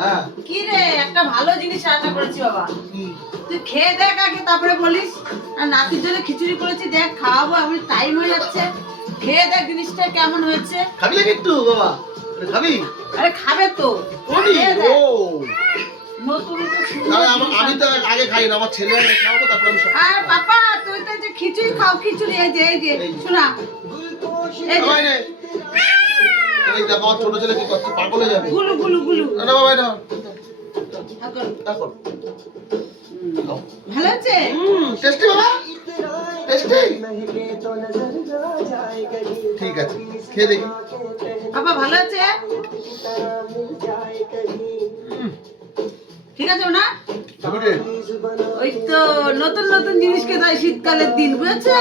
হ্যাঁ কি রে, একটা ভালো জিনিস রান্না করেছি বাবা, তুই খেয়ে দেখ আগে তারপরে বলিস। আর নাতির জন্য খিচুড়ি করেছি, দেখ খাওয়াবো, আমি টাইম হয়ে যাচ্ছে, খেয়ে দেখ জিনিসটা কেমন হয়েছে। খাবি নাকি একটু বাবা? খাবি? আরে খাবে তো, ওরে খেয়ে দেখ। ও নতুন তো তাহলে সুন্দর আমি তো জিনিস। আগে খাই না, আমার ছেলে খাওয়াবো তারপর আমি সব আর পাপা তুই তো যে খিচুড়ি খাও, খিচুড়ি এই যে শোনা, এই যে খাওয়াই নে। এই দেখো আমার ছোট ছেলে কি করছে, পাগল হয়ে যাবে। গুলু গুলু গুলু। না বাবা এটা এখন দেখো ভালো আছে? টেস্টি বাবা, টেস্টি। ঠিক আছে, খেয়ে দেখি। পাপা ভালো আছে? ঠিক আছে না? ওকে ওই তো নতুন নতুন জিনিস খেতে হয় শীতকালের দিন, বুঝেছো?